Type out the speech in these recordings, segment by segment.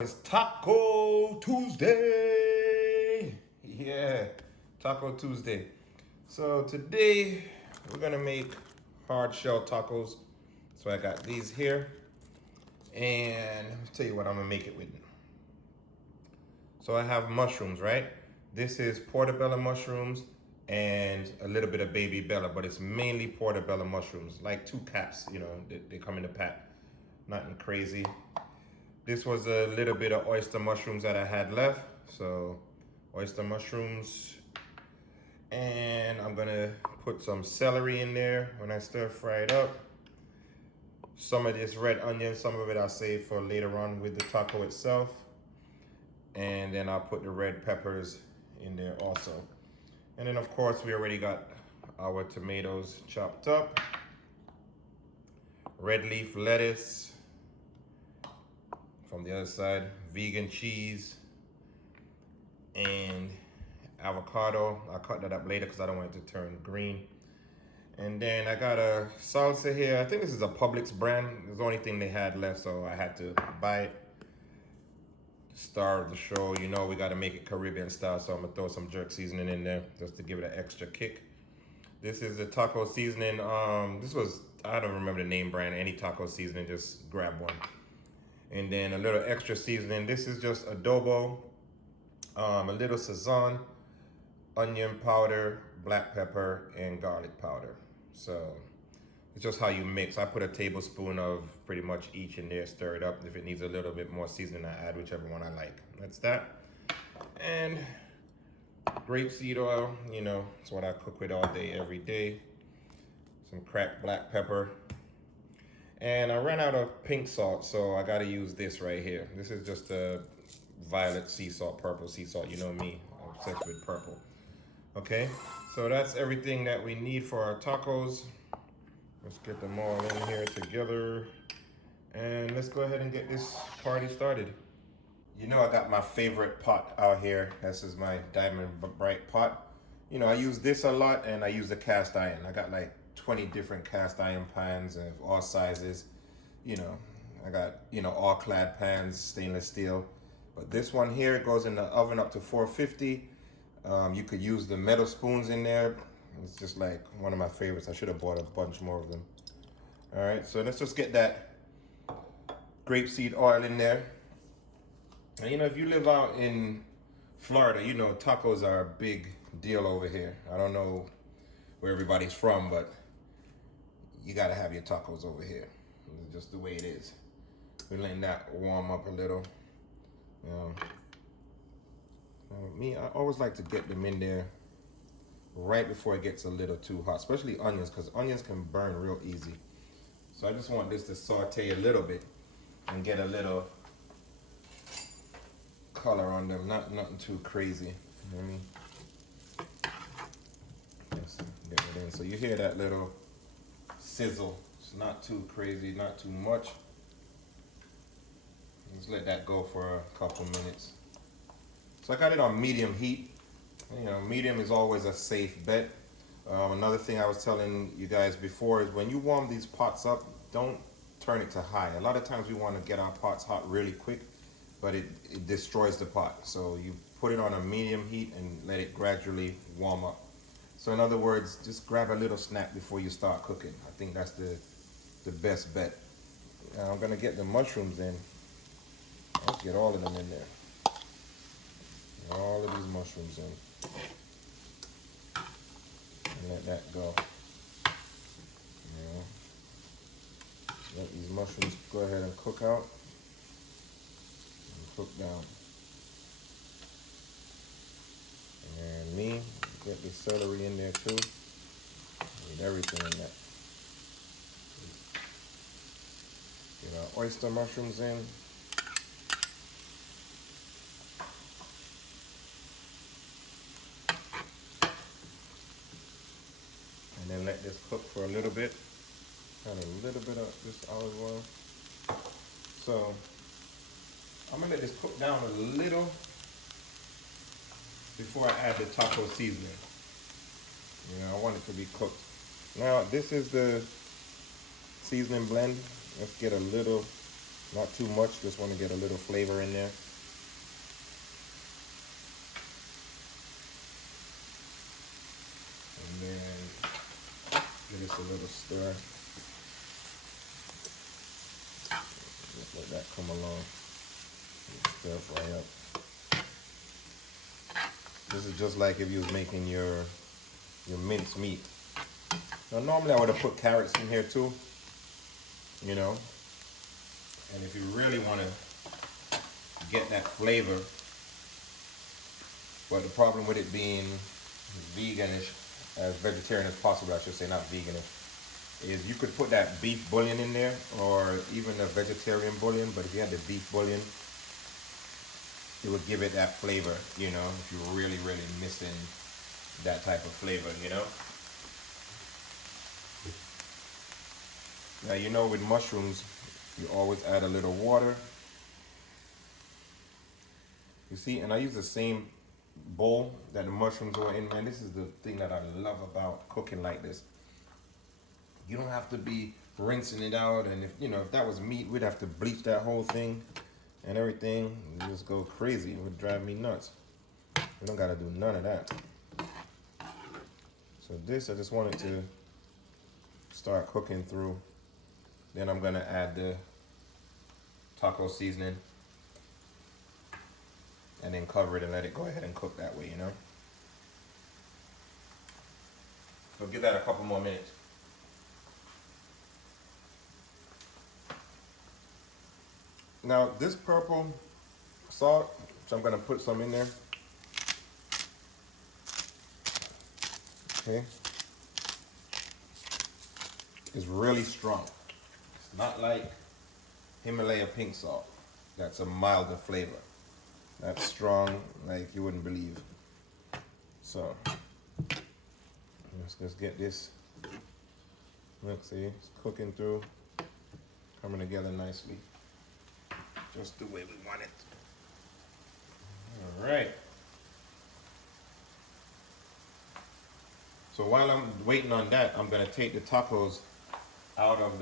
It's Taco Tuesday. Yeah, Taco Tuesday. So today we're gonna make hard shell tacos. So I got these here, and I'll tell you what I'm gonna make it with. So I have mushrooms, right? This is portobello mushrooms and a little bit of baby bella, but it's mainly portobello mushrooms, like 2 caps. They come in a pack. Nothing crazy. This was a little bit of oyster mushrooms that I had left. So oyster mushrooms. And I'm gonna put some celery in there when I stir fry it up. Some of this red onion, some of it I'll save for later on with the taco itself. And then I'll put the red peppers in there also. And then of course we already got our tomatoes chopped up. Red leaf lettuce. From the other side, vegan cheese and avocado. I'll cut that up later because I don't want it to turn green. And then I got a salsa here. I think this is a Publix brand. It's the only thing they had left, so I had to buy it. Star of the show, we got to make it Caribbean style, so I'm gonna throw some jerk seasoning in there just to give it an extra kick. This is the taco seasoning. I don't remember the name brand. Any taco seasoning, just grab one. And then a little extra seasoning. This is just adobo, a little sazon, onion powder, black pepper, and garlic powder. So it's just how you mix. I put a tablespoon of pretty much each in there, stir it up. If it needs a little bit more seasoning, I add whichever one I like. That's that. And grapeseed oil, it's what I cook with all day, every day. Some cracked black pepper. And I ran out of pink salt, so I gotta use this right here. This is just a violet sea salt, purple sea salt. You know me, I'm obsessed with purple. Okay, so that's everything that we need for our tacos. Let's get them all in here together. And let's go ahead and get this party started. I got my favorite pot out here. This is my Diamond Bright pot. I use this a lot, and I use the cast iron. I got like 20 different cast iron pans of all sizes. I got, all clad pans, stainless steel. But this one here goes in the oven up to 450. You could use the metal spoons in there. It's just like one of my favorites. I should have bought a bunch more of them. All right, so let's just get that grapeseed oil in there. And if you live out in Florida, tacos are a big deal over here. I don't know where everybody's from, but you gotta have your tacos over here. It's just the way it is. We're letting that warm up a little. Me, I always like to get them in there right before it gets a little too hot, especially onions, because onions can burn real easy. So I just want this to saute a little bit and get a little color on them, nothing too crazy. You know what I mean? Yes, get it in. So you hear that little sizzle. It's not too crazy, not too much. Just let that go for a couple minutes. So I got it on medium heat. Medium is always a safe bet. Another thing I was telling you guys before is when you warm these pots up, don't turn it to high. A lot of times we want to get our pots hot really quick, but it destroys the pot. So you put it on a medium heat and let it gradually warm up. So in other words, just grab a little snack before you start cooking. I think that's the best bet. Now I'm gonna get the mushrooms in. Let's get all of them in there. Get all of these mushrooms in. And let that go. Let these mushrooms go ahead and cook out. And cook down. And get the celery in there too. Need everything in that. Get our oyster mushrooms in. And then let this cook for a little bit. Add a little bit of this olive oil. So I'm gonna let this cook down a little before I add the taco seasoning. I want it to be cooked. Now this is the seasoning blend. Let's get a little Not too much, just want to get a little flavor in there. And then give this a little stir. Just let that come along. Stir fry up. This is just like if you was making your minced meat. Now normally I would have put carrots in here too, you know. And if you really want to get that flavor, but the problem with it being veganish, as vegetarian as possible, I should say, not veganish, is you could put that beef bouillon in there, or even a vegetarian bouillon, but if you had the beef bouillon, it would give it that flavor, you know, if you're really, really missing that type of flavor, you know. Now, you know, with mushrooms, you always add a little water. You see, and I use the same bowl that the mushrooms were in. Man, this is the thing that I love about cooking like this. You don't have to be rinsing it out, and if, you know, if that was meat, we'd have to bleach that whole thing and everything. It'd just go crazy. It would drive me nuts. We don't gotta do none of that. So this, I just wanted to start cooking through. Then I'm gonna add the taco seasoning and then cover it and let it go ahead and cook that way, you know. So give that a couple more minutes. Now this purple salt, which I'm gonna put some in there. Okay. Is really strong. It's not like Himalaya pink salt. That's a milder flavor. That's strong like you wouldn't believe. So let's just get this. Let's see, it's cooking through, coming together nicely. Just the way we want it. All right. So while I'm waiting on that, I'm gonna take the tacos out of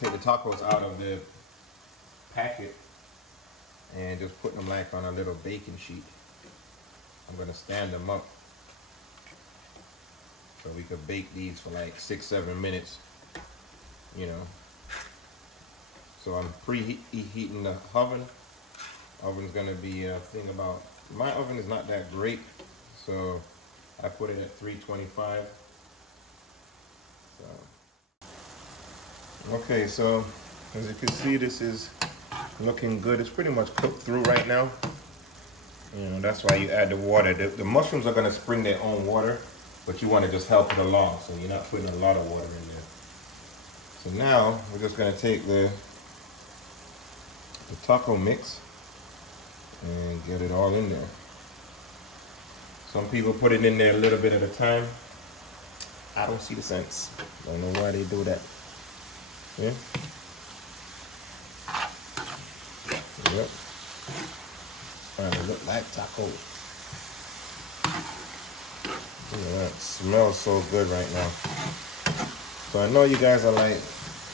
take the tacos out of the packet and just put them like on a little baking sheet. I'm gonna stand them up so we could bake these for like 6-7 minutes, you know. So I'm preheating the oven. Oven's gonna be a thing about, my oven is not that great, so I put it at 325. Okay, so as you can see, this is looking good. It's pretty much cooked through right now. You know, that's why you add the water. The mushrooms are gonna spring their own water, but you want to just help it along, so you're not putting a lot of water in there. So now we're just gonna take the taco mix and get it all in there. Some people put it in there a little bit at a time. I don't see the sense. Don't know why they do that. Yeah. Yep. Trying to look like tacos. Look at that. It smells so good right now. So I know you guys are like,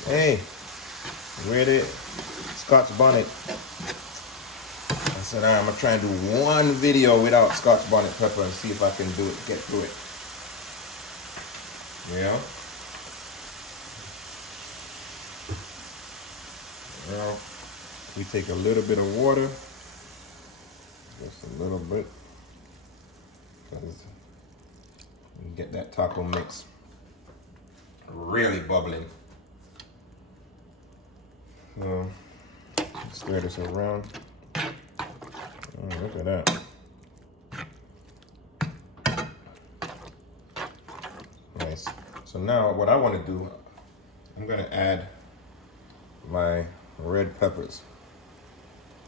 hey, ready? Scotch bonnet. I said, all right, I'm gonna try and do one video without Scotch bonnet pepper and see if I can do it, get through it. Yeah. Now, we take a little bit of water, just a little bit, because we get that taco mix really bubbling. So, stir this around. Oh, look at that. Nice. So now what I want to do, I'm going to add my red peppers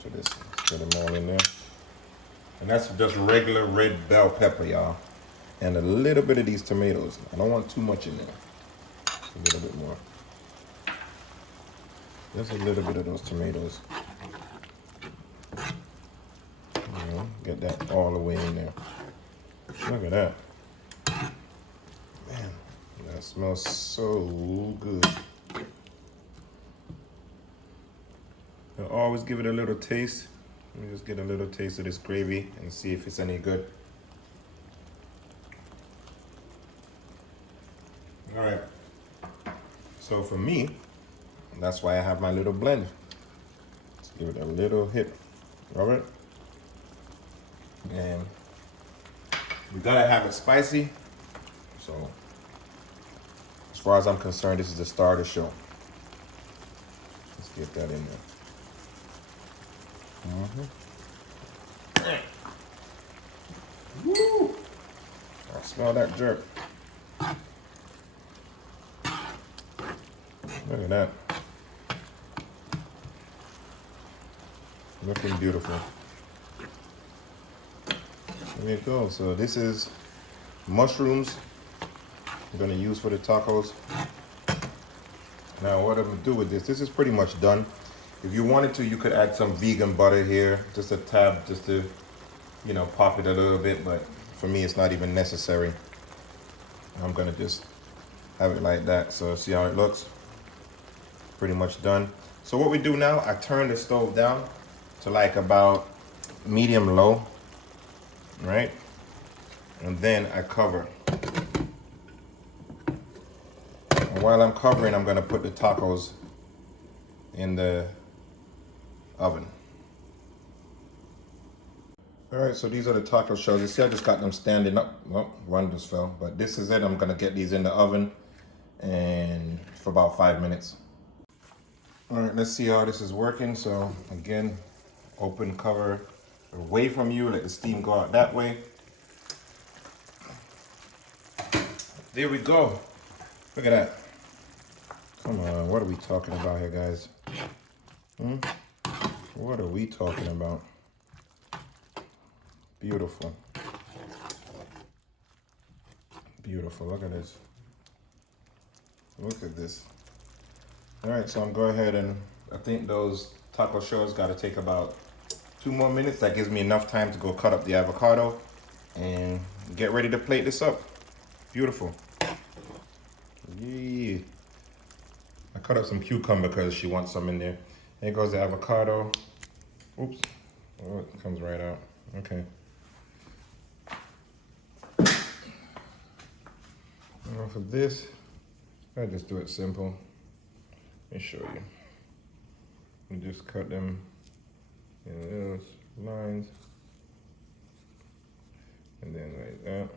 to this. Put them all in there. And that's just regular red bell pepper, y'all. And a little bit of these tomatoes. I don't want too much in there. A little bit more. Just a little bit of those tomatoes. You know, get that all the way in there. Look at that. Man, It smells so good. I'll always give it a little taste. Let me just get a little taste of this gravy and see if it's any good. All right. So for me, that's why I have my little blend. Let's give it a little hit of it. And we gotta have it spicy. So as far as I'm concerned, this is the star of the show. Let's get that in there. Woo! I smell that jerk. Look at that. Looking beautiful. There you go. So this is mushrooms I'm gonna use for the tacos. Now what I'm gonna do with this is pretty much done. If you wanted to, you could add some vegan butter here, just a tab, just to, you know, pop it a little bit, but for me it's not even necessary. I'm gonna just have it like that. So see how it looks? Pretty much done. So what we do now, I turn the stove down to like about medium low, right? And then I cover. And while I'm covering, I'm gonna put the tacos in the oven. All right, so these are the taco shells. You see, I just got them standing up. Well, one just fell, but this is it. I'm gonna get these in the oven and for about 5 minutes. All right, let's see how this is working. So again, open cover away from you, let the steam go out that way. There we go. Look at that. Come on, what are we talking about here, guys? What are we talking about? Beautiful. Beautiful, look at this. Look at this. All right, so I'm going ahead and I think those taco shells got to take about 2 more minutes. That gives me enough time to go cut up the avocado and get ready to plate this up. Beautiful. Yeah. I cut up some cucumber because she wants some in there. There goes the avocado. Oops. Oh, it comes right out. Okay. Now for this, I just do it simple. Let me show you. You just cut them in those lines. And then like that.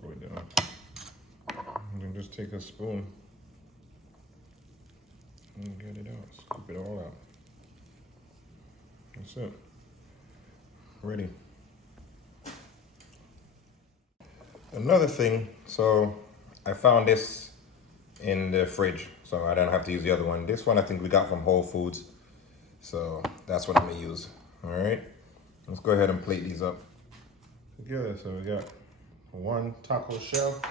Throw it down. And then just take a spoon and get it out. Scoop it all out. That's it. Ready. Another thing, so I found this in the fridge, so I don't have to use the other one. This one I think we got from Whole Foods, so that's what I'm gonna use. All right, let's go ahead and plate these up together. So we got one taco shell.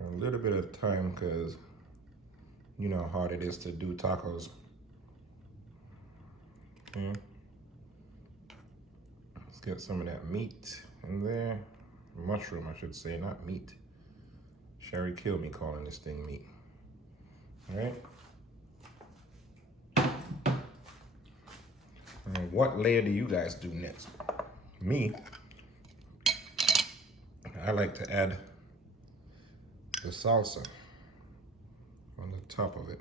A little bit of time because you know how hard it is to do tacos. Okay. Let's get some of that meat in there. Mushroom, I should say, not meat. Sherry killed me calling this thing meat. All right. And what layer do you guys do next? Me, I like to add the salsa on the top of it.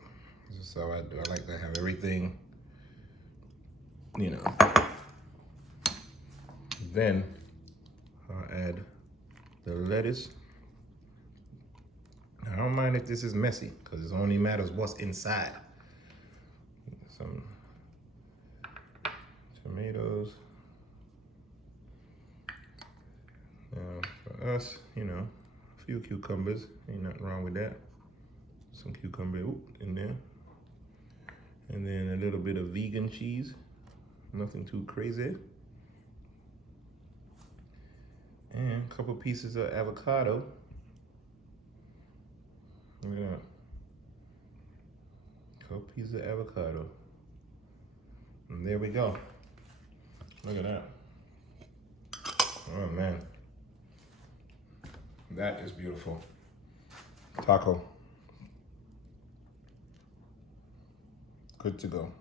This is how I do. I like to have everything, you know. Then I'll add the lettuce. I don't mind if this is messy because it only matters what's inside. Some tomatoes. Now for us, you know, a few cucumbers. Ain't nothing wrong with that. Some cucumber in there. And then a little bit of vegan cheese. Nothing too crazy. And a couple pieces of avocado. Look at that. Cooked piece of avocado. And there we go. Look at that. Oh man. That is beautiful. Taco. Good to go.